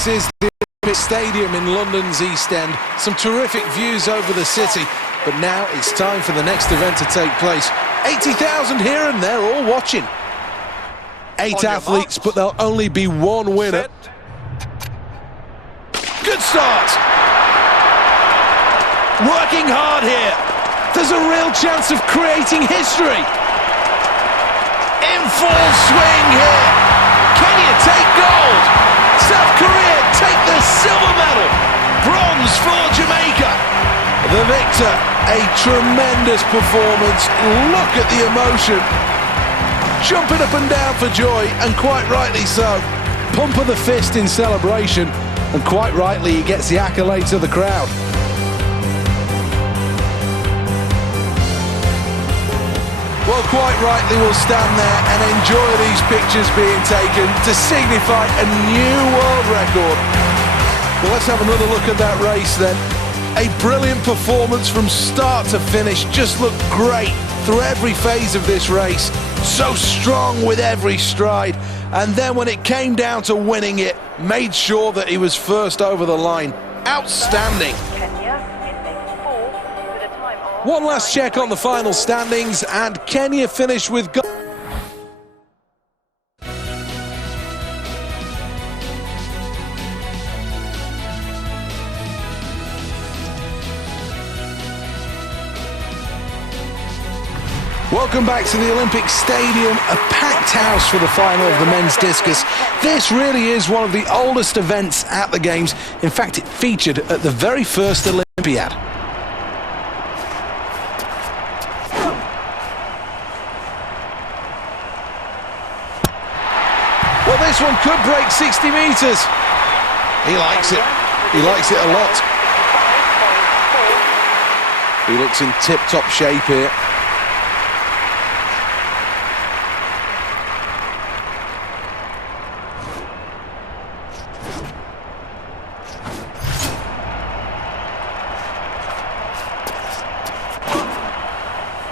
This is the Olympic Stadium in London's East End. Some terrific views over the city, but now it's time for the next event to take place. 80,000 here and they're all watching. 8 athletes, but there'll only be one winner. Good start. Working hard here. There's a real chance of creating history. In full swing here. Kenya take gold. South Korea take the silver medal. Bronze for Jamaica. The victor, a tremendous performance. Look at the emotion. Jumping up and down for joy, and quite rightly so. Pump of the fist in celebration, and quite rightly he gets the accolades of the crowd. Well, quite rightly we'll stand there and enjoy these pictures being taken to signify a new world record. Well, let's have another look at that race then. A brilliant performance from start to finish. Just looked great through every phase of this race. So strong with every stride. And then when it came down to winning it, made sure that he was first over the line. Outstanding. One last check on the final standings, and Kenya finished with gold. Welcome back to the Olympic Stadium, a packed house for the final of the men's discus. This really is one of the oldest events at the Games. In fact, it featured at the very first Olympiad. Well, this one could break 60 metres. He likes it. He likes it a lot. He looks in tip-top shape here.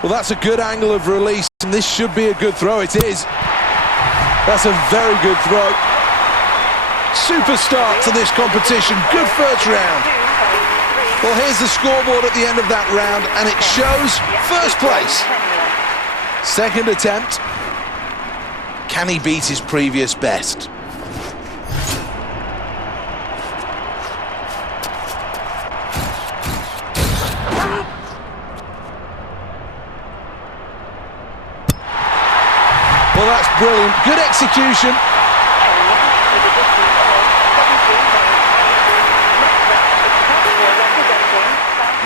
Well, that's a good angle of release, and this should be a good throw. It is. That's a very good throw. Super start to this competition. Good first round. Well, here's the scoreboard at the end of that round, and it shows first place. Second attempt. Can he beat his previous best? Well, that's brilliant. Good execution.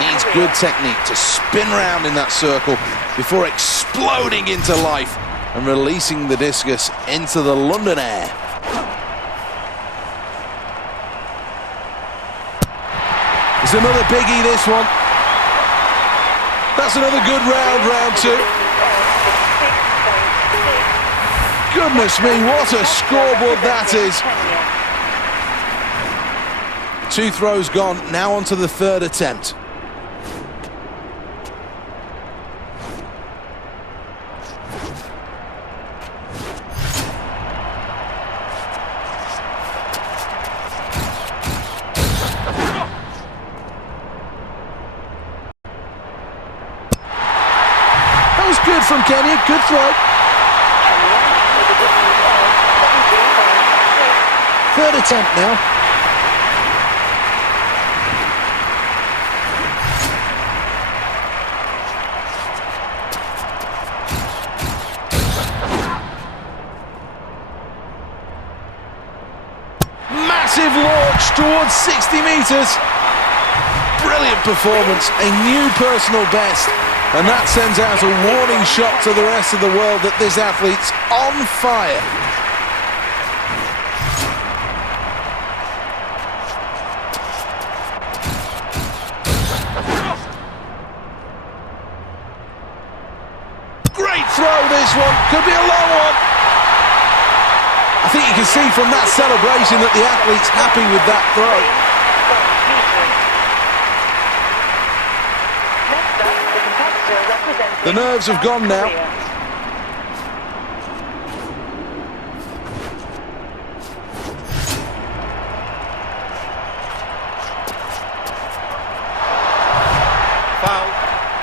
Needs good technique to spin round in that circle before exploding into life and releasing the discus into the London air. It's another biggie, this one. That's another good round, round two. Goodness me, what a scoreboard that is. 2 throws gone, now on to the third attempt. That was good from Kenya, good throw. Third attempt now. Massive launch towards 60 metres. Brilliant performance, a new personal best. And that sends out a warning shot to the rest of the world that this athlete's on fire. Great throw, this one. Could be a long one. I think you can see from that celebration that the athlete's happy with that throw. The nerves have gone now.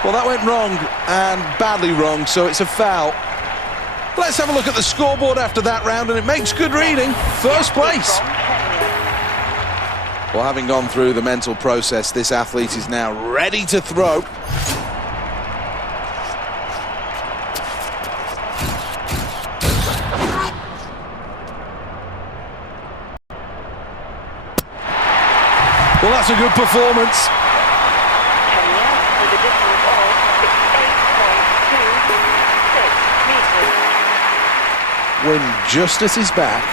Well, that went wrong, and badly wrong, so it's a foul. Let's have a look at the scoreboard after that round, and it makes good reading. First place. Well, having gone through the mental process, this athlete is now ready to throw. Well, that's a good performance. Kenya with a distance of 68.266 meters. Wind just at his back.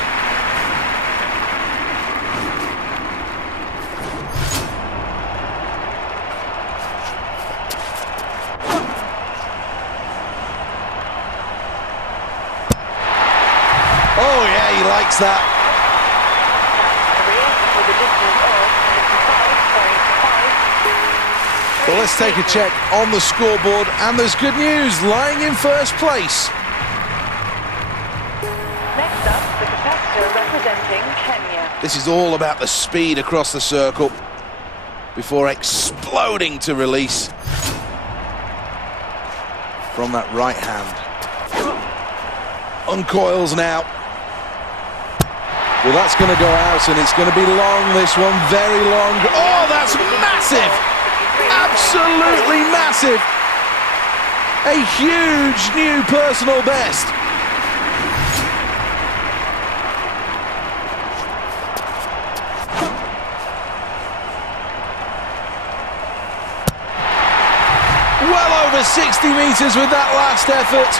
Oh yeah, he likes that. Well, let's take a check on the scoreboard, and there's good news, lying in first place. Next up, the competitor representing Kenya. This is all about the speed across the circle before exploding to release from that right hand. Uncoils now. Well, that's going to go out, and it's going to be long, this one, very long. Oh, that's massive! Absolutely massive! A huge new personal best. Well over 60 meters with that last effort.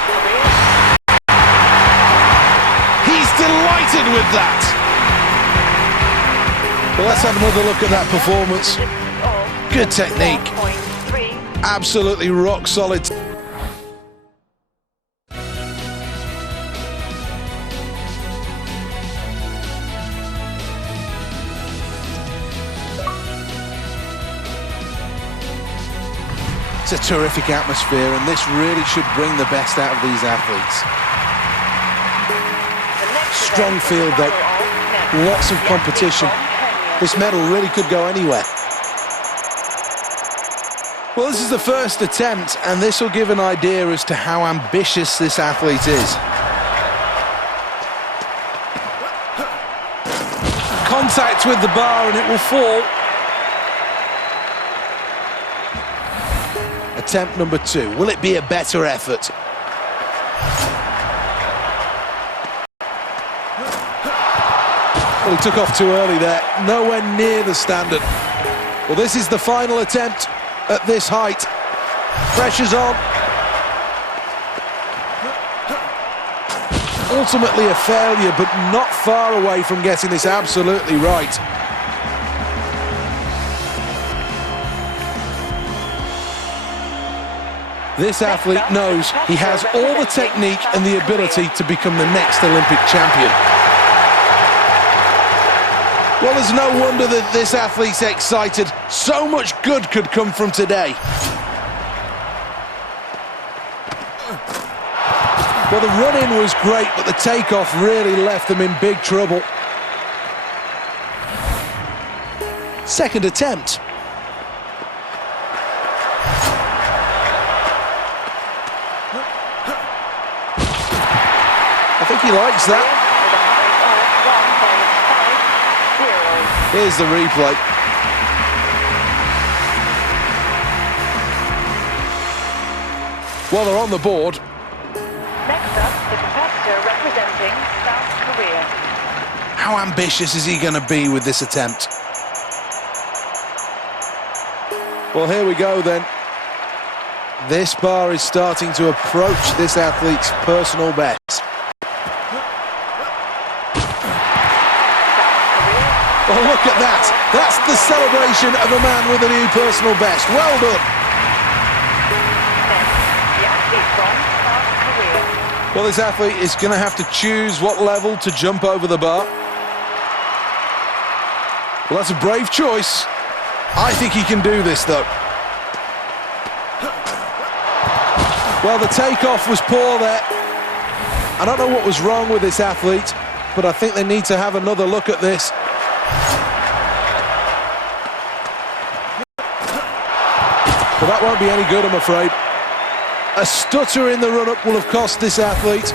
He's delighted with that. Well, let's have another look at that performance. Good technique. Absolutely rock solid. It's a terrific atmosphere, and this really should bring the best out of these athletes. Strong field though, lots of competition. This medal really could go anywhere. Well, this is the first attempt, and this will give an idea as to how ambitious this athlete is. Contact with the bar and it will fall. Attempt number 2. Will it be a better effort? Well, he took off too early there. Nowhere near the standard. Well, this is the final attempt at this height. Pressure's on. Ultimately a failure, but not far away from getting this absolutely right. This athlete knows he has all the technique and the ability to become the next Olympic champion. Well, there's no wonder that this athlete's excited. So much good could come from today. Well, the run-in was great, but the takeoff really left them in big trouble. Second attempt. I think he likes that. Here's the replay. Well, they're on the board. Next up, the competitor representing South Korea. How ambitious is he going to be with this attempt? Well, here we go then. This bar is starting to approach this athlete's personal best. Oh, look at that. That's the celebration of a man with a new personal best. Well done. Well, this athlete is going to have to choose what level to jump over the bar. Well, that's a brave choice. I think he can do this, though. Well, the takeoff was poor there. I don't know what was wrong with this athlete, but I think they need to have another look at this. But that won't be any good, I'm afraid. A stutter in the run-up will have cost this athlete.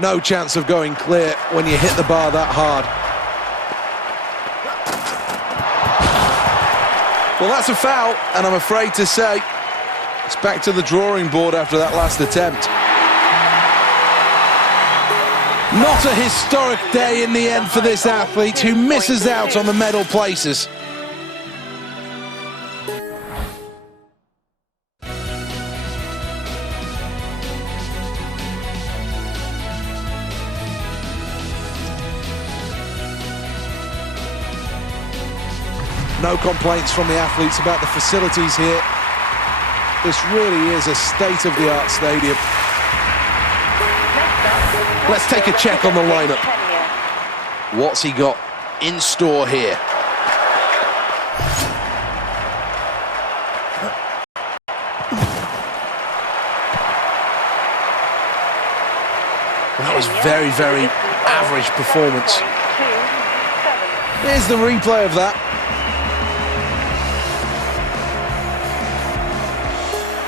No chance of going clear when you hit the bar that hard. Well, that's a foul, and I'm afraid to say it's back to the drawing board after that last attempt. Not a historic day in the end for this athlete who misses out on the medal places. No complaints from the athletes about the facilities here. This really is a state-of-the-art stadium. Let's take a check on the lineup. What's he got in store here? That was very, very average performance. Here's the replay of that.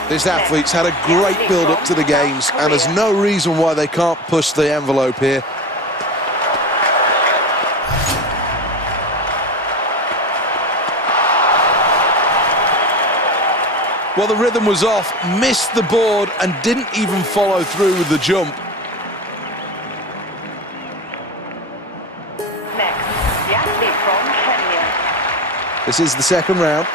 This athlete's had a great build-up to the games, and there's no reason why they can't push the envelope here. Well, the rhythm was off, missed the board, and didn't even follow through with the jump. Next, the athlete from Kenya. This is the second round.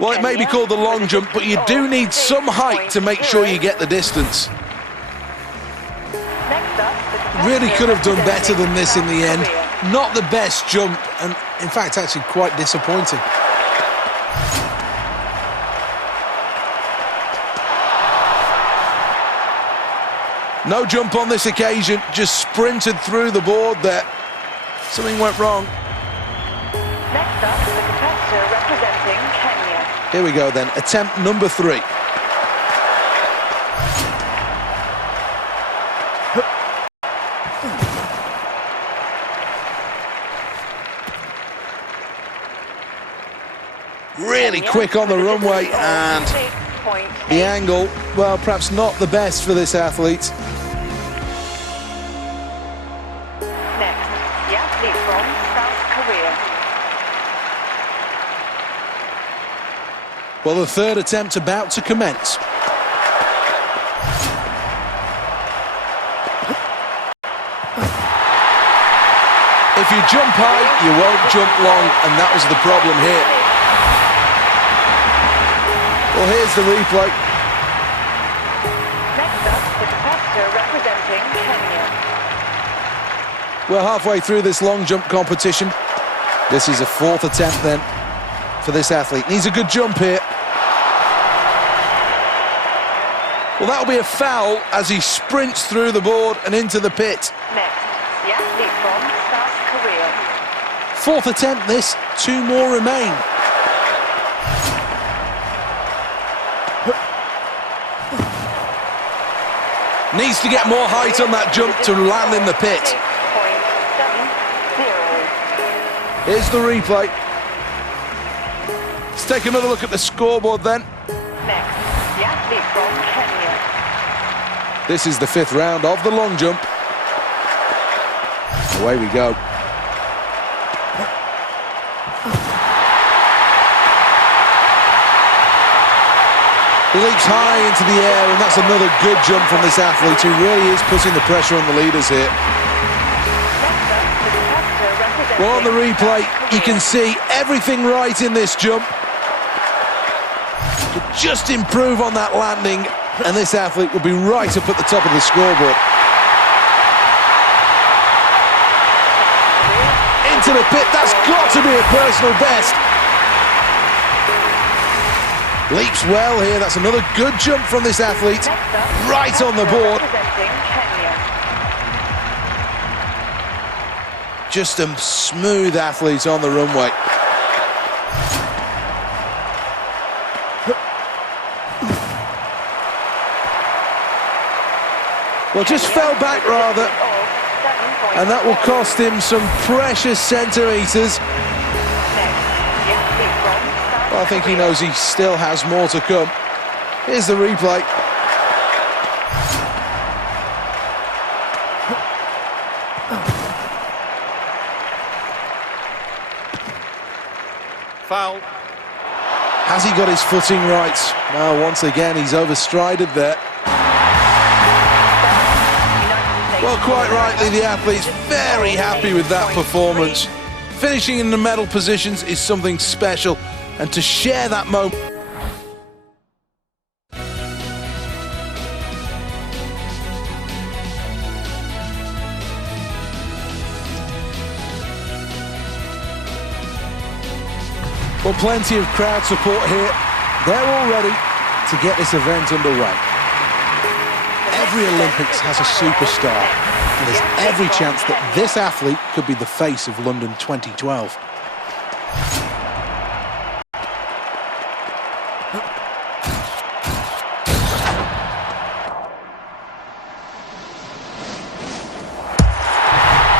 Well, it may be called the long jump, but you do need some height to make sure you get the distance. Really could have done better than this in the end. Not the best jump, and in fact, actually quite disappointing. No jump on this occasion, just sprinted through the board there. Something went wrong. Next up, the competitor representing Kenya. Here we go then, attempt number 3. Really quick on the runway, and the angle, well, perhaps not the best for this athlete. Next, the athlete from South Korea. Well, the third attempt about to commence. If you jump high, you won't jump long, and that was the problem here. Well, here's the replay. Next up, the competitor representing Kenya. We're halfway through this long jump competition. This is a 4th attempt then for this athlete. Needs a good jump here. Well, that'll be a foul as he sprints through the board and into the pit. Next, the athlete from South Korea. 4th attempt this, 2 more remain. Needs to get more height on that jump to land in the pit. 8.70. Here's the replay. Let's take another look at the scoreboard then. Next, the athlete from Kenya. This is the 5th round of the long jump. Away we go. He leaps high into the air, and that's another good jump from this athlete who really is putting the pressure on the leaders here. Well, on the replay, you can see everything right in this jump. To just improve on that landing, and this athlete will be right up at the top of the scoreboard. Into the pit, that's got to be a personal best. Leaps well here, that's another good jump from this athlete. Right on the board. Just a smooth athlete on the runway. Well, just fell back rather, and that will cost him some precious centimetres. Well, I think he knows he still has more to come. Here's the replay. Foul. Has he got his footing right? No, once again, he's overstrided there. Well, quite rightly, the athlete's very happy with that performance. Finishing in the medal positions is something special, and to share that moment... Well, plenty of crowd support here. They're all ready to get this event underway. Every Olympics has a superstar, and there's every chance that this athlete could be the face of London 2012.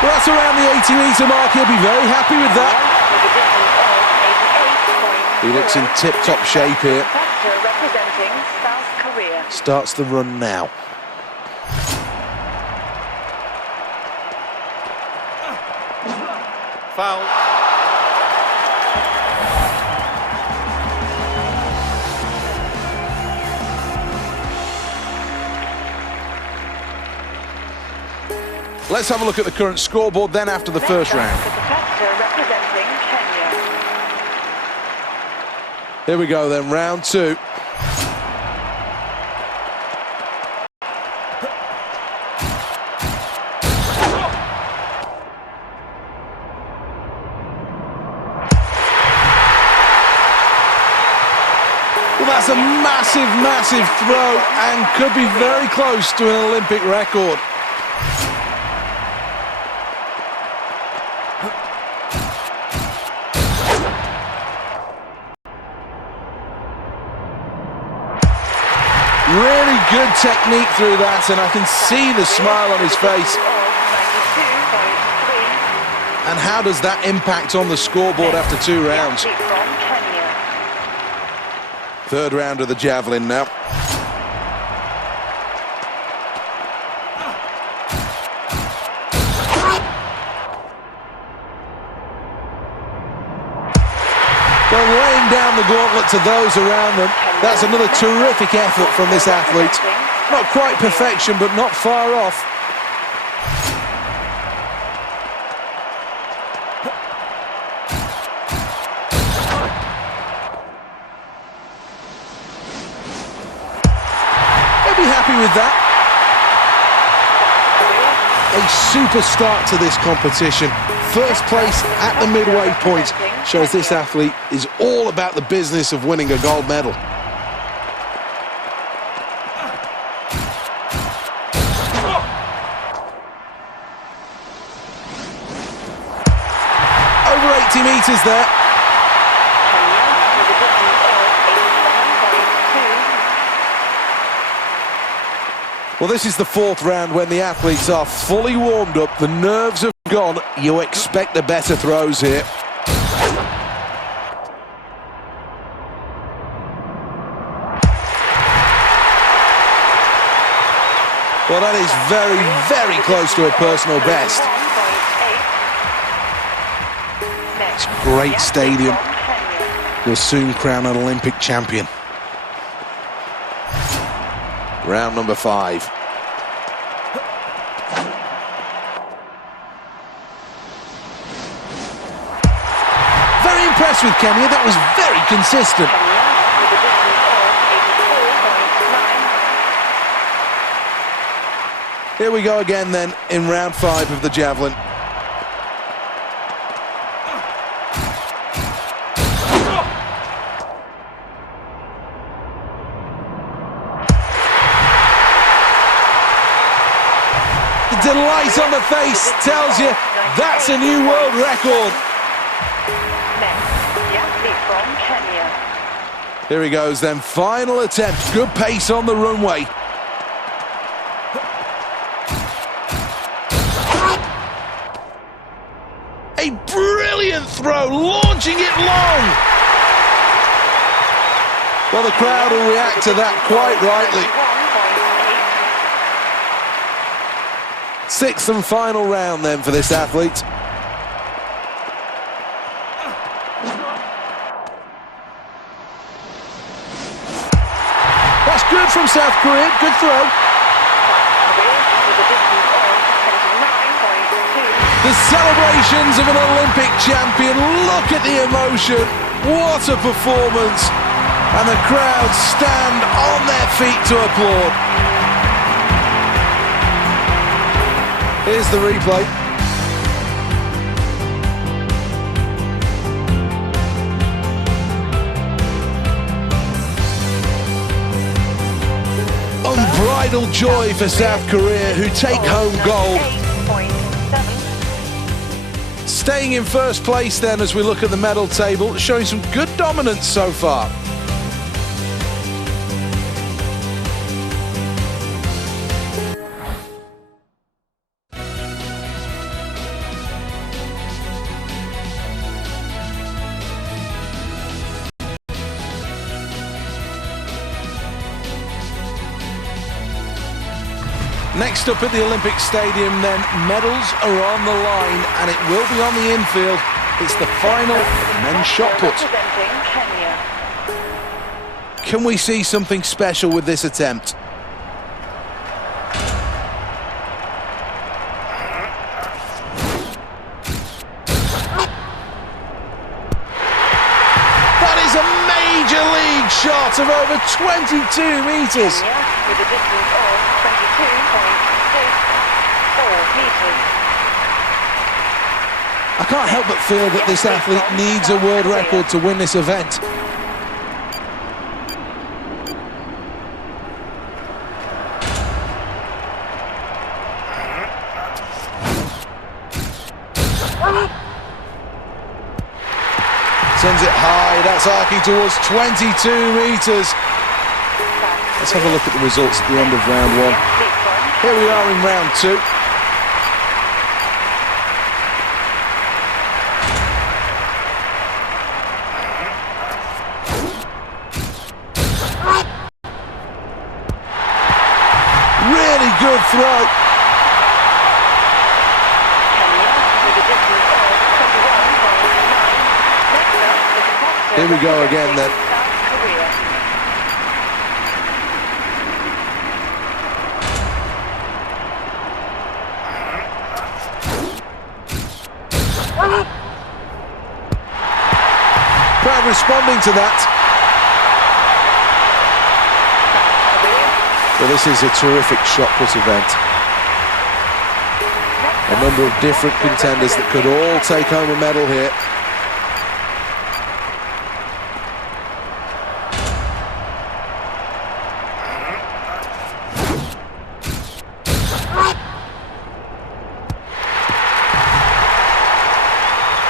Well, that's around the 80-metre mark. He'll be very happy with that. He looks in tip-top shape here. Representing South Korea. Starts the run now. Foul. Let's have a look at the current scoreboard then after the first round. Representing Kenya. Here we go then, round two. Well, that's a massive, massive throw and could be very close to an Olympic record. Really good technique through that, and I can see the smile on his face. And how does that impact on the scoreboard after two rounds? Third round of the javelin now. Well, laying down the gauntlet to those around them. That's another terrific effort from this athlete. Not quite perfection, but not far off. He'll be happy with that. A super start to this competition. First place at the midway point shows this athlete is all about the business of winning a gold medal. Over 80 metres there. Well, this is the fourth round when the athletes are fully warmed up, the nerves have gone, you expect the better throws here. Well, that is very, very close to a personal best. It's a great stadium. Will soon crown an Olympic champion. Round number 5. Very impressed with Kenya. That was very consistent. Here we go again then in round 5 of the javelin. The delight on the face tells you that's a new world record. Here he goes then, final attempt, good pace on the runway. throw, launching it long. Well, the crowd will react to that quite rightly. Sixth and final round then for this athlete. That's good from South Korea, good throw. The celebrations of an Olympic champion, look at the emotion, what a performance. And the crowd stand on their feet to applaud. Here's the replay. Unbridled joy for South Korea, who take home gold. Staying in first place then as we look at the medal table, showing some good dominance so far. Next up at the Olympic Stadium then, medals are on the line and it will be on the infield. It's the final men's shot put. Can we see something special with this attempt? That is a major league shot of over 22 metres. With a distance of 22.64 metres. I can't help but feel that this athlete needs a world record to win this event. Sends it high, that's arcing towards 22 metres. Let's have a look at the results at the end of round one. Here we are in round two. Really good throw. Here we go again then. Crowd responding to that. Well, this is a terrific shot put event. A number of different contenders that could all take home a medal here.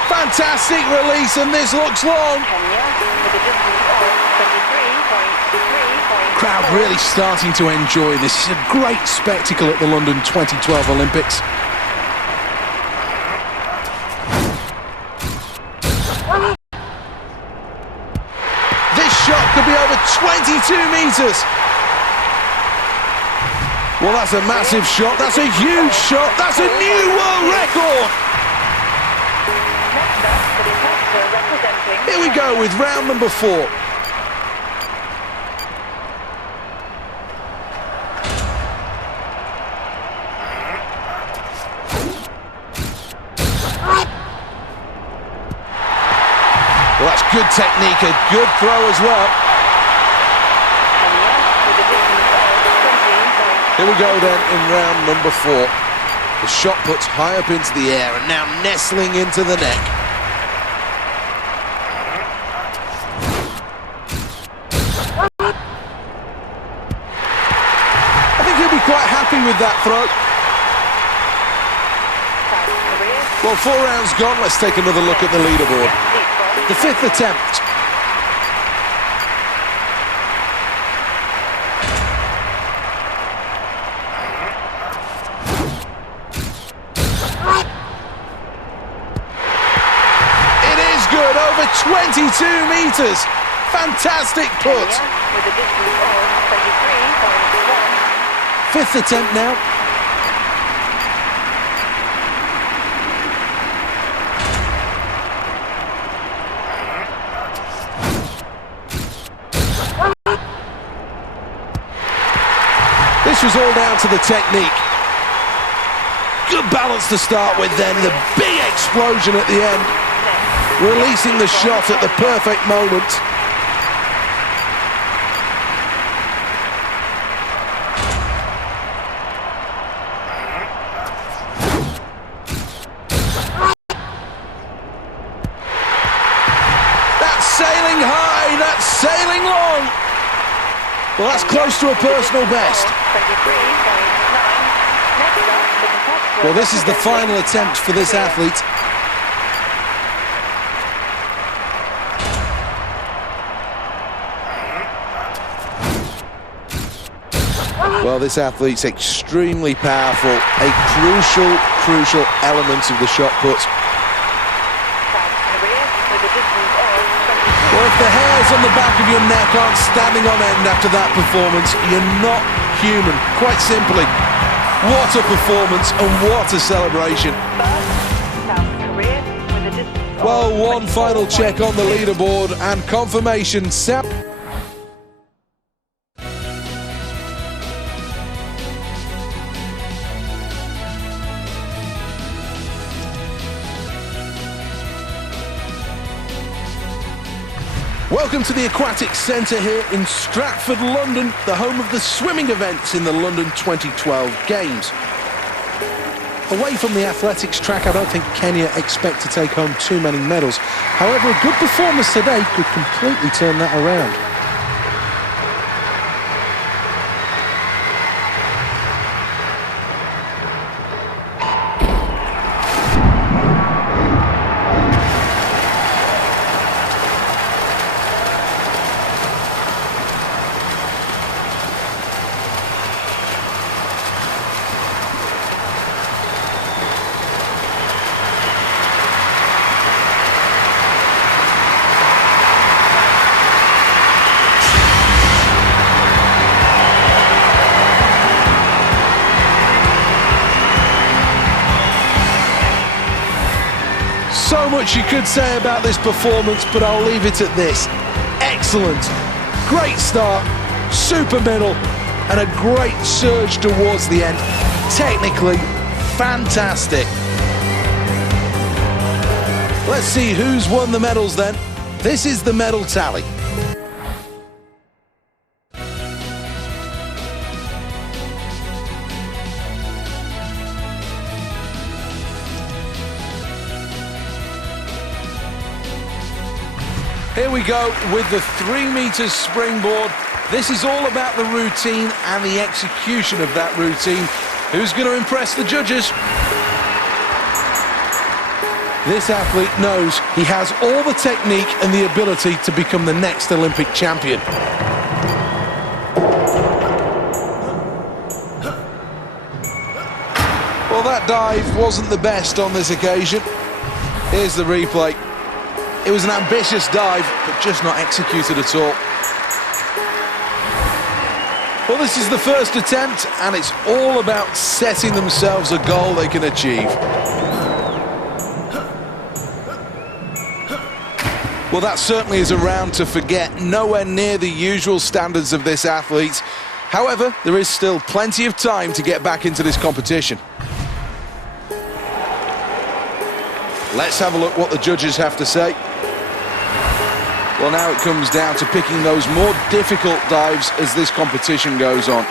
Fantastic release, and this looks long. Crowd really starting to enjoy this. It's a great spectacle at the London 2012 Olympics. This shot could be over 22 metres. Well, that's a massive shot. That's a huge shot. That's a new world record. Here we go with round number 4. Well, that's good technique, a good throw as well. Here we go then in round number 4. The shot puts high up into the air and now nestling into the neck. Quite happy with that throw. Well, 4 rounds gone. Let's take another look at the leaderboard. The 5th attempt. It 22 metres. Fantastic put. With a distance of 23.1. Fifth attempt now. This was all down to the technique. Good balance to start with then, the big explosion at the end. Releasing the shot at the perfect moment. That's sailing high, that's sailing long. Well, that's close to a personal best. Well, this is the final attempt for this athlete. Well, this athlete's extremely powerful, a crucial element of the shot put. Well, if the hairs on the back of your neck aren't standing on end after that performance, you're not human, quite simply. What a performance and what a celebration. Well, one final check on the leaderboard and confirmation. Sam. Welcome to the Aquatic Centre here in Stratford, London, the home of the swimming events in the London 2012 Games. Away from the athletics track, I don't think Kenya expect to take home too many medals. However, a good performance today could completely turn that around. So much you could say about this performance, but I'll leave it at this. Excellent, great start, super middle, and a great surge towards the end. Technically, fantastic. Let's see who's won the medals then. This is the medal tally. Here we go with the 3 meters springboard. This is all about the routine and the execution of that routine. Who's going to impress the judges? This athlete knows he has all the technique and the ability to become the next Olympic champion. Well, that dive wasn't the best on this occasion. Here's the replay. It was an ambitious dive, but just not executed at all. Well, this is the first attempt, and it's all about setting themselves a goal they can achieve. Well, that certainly is a round to forget, nowhere near the usual standards of this athlete. However, there is still plenty of time to get back into this competition. Let's have a look what the judges have to say. Well, now it comes down to picking those more difficult dives as this competition goes on.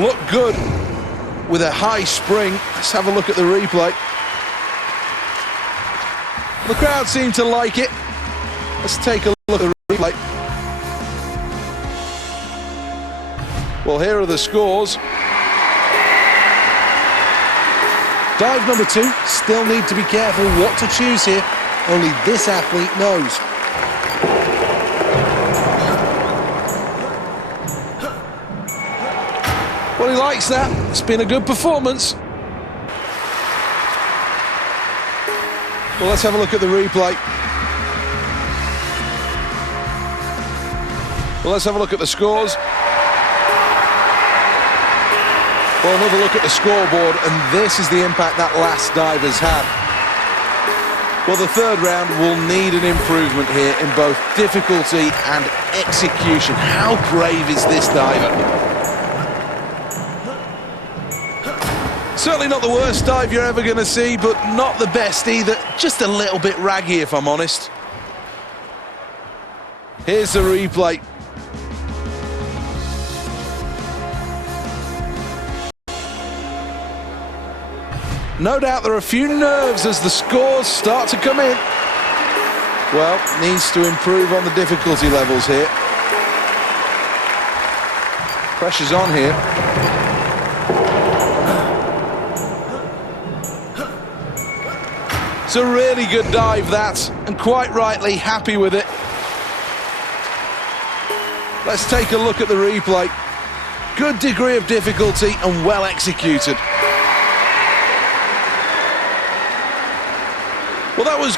Look good with a high spring. Let's have a look at the replay. The crowd seem to like it. Let's take a look at the replay. Well, here are the scores. Dive number 2, still need to be careful what to choose here. Only this athlete knows. Well, he likes that. It's been a good performance. Well, let's have a look at the replay. Well, let's have a look at the scores. Well, another look at the scoreboard, and this is the impact that last dive has had. Well, the third round will need an improvement here in both difficulty and execution. How brave is this diver? Certainly not the worst dive you're ever going to see, but not the best either. Just a little bit raggy, if I'm honest. Here's the replay. No doubt there are a few nerves as the scores start to come in. Well, needs to improve on the difficulty levels here. Pressure's on here. It's a really good dive, that, and quite rightly happy with it. Let's take a look at the replay. Good degree of difficulty and well executed. Well, that was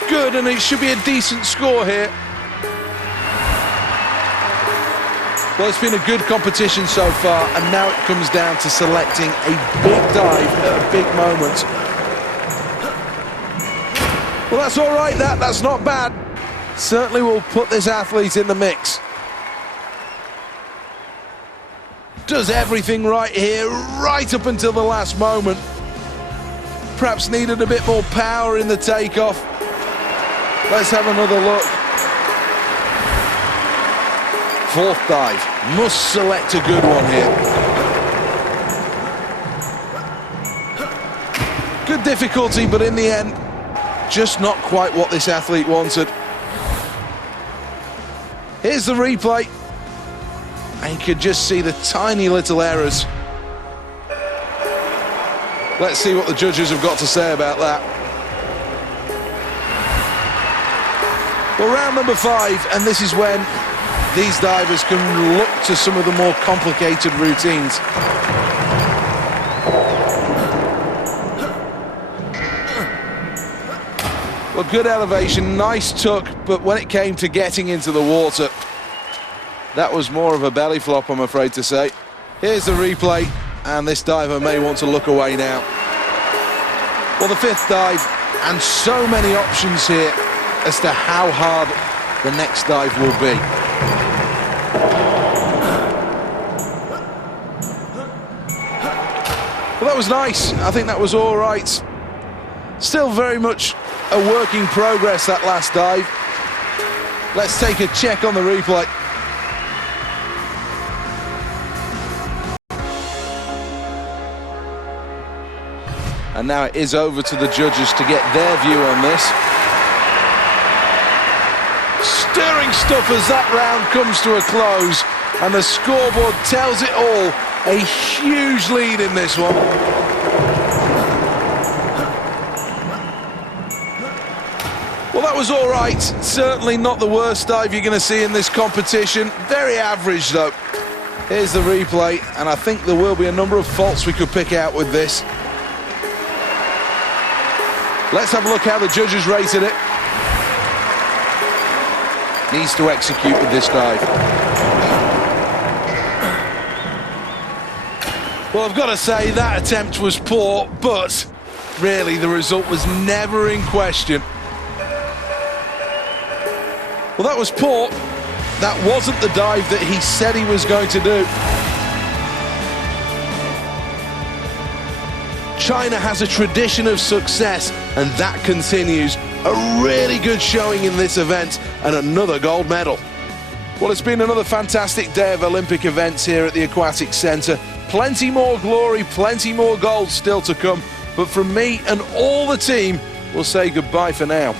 good, and it should be a decent score here. Well, it's been a good competition so far, and now it comes down to selecting a big dive at a big moment. Well, that's all right, that's not bad. Certainly will put this athlete in the mix. Does everything right here, right up until the last moment. Perhaps needed a bit more power in the takeoff. Let's have another look. Fourth dive. Must select a good one here. Good difficulty, but in the end, just not quite what this athlete wanted. Here's the replay. And you could just see the tiny little errors. Let's see what the judges have got to say about that. Well, round number 5, and this is when these divers can look to some of the more complicated routines. Well, good elevation, nice tuck, but when it came to getting into the water, that was more of a belly flop, I'm afraid to say. Here's the replay. And this diver may want to look away now. Well, the 5th dive, and so many options here as to how hard the next dive will be. Well, that was nice. I think that was all right. Still very much a work in progress, that last dive. Let's take a check on the replay. And now it is over to the judges to get their view on this. Stirring stuff as that round comes to a close, and the scoreboard tells it all. A huge lead in this one. Well, that was all right. Certainly not the worst dive you're going to see in this competition. Very average, though. Here's the replay, and I think there will be a number of faults we could pick out with this. Let's have a look how the judges rated it. Needs to execute with this dive. Well, I've got to say that attempt was poor, but really the result was never in question. Well, that was poor. That wasn't the dive that he said he was going to do. China has a tradition of success, and that continues. A really good showing in this event, and another gold medal. Well, it's been another fantastic day of Olympic events here at the Aquatic Centre. Plenty more glory, plenty more gold still to come. But from me and all the team, we'll say goodbye for now.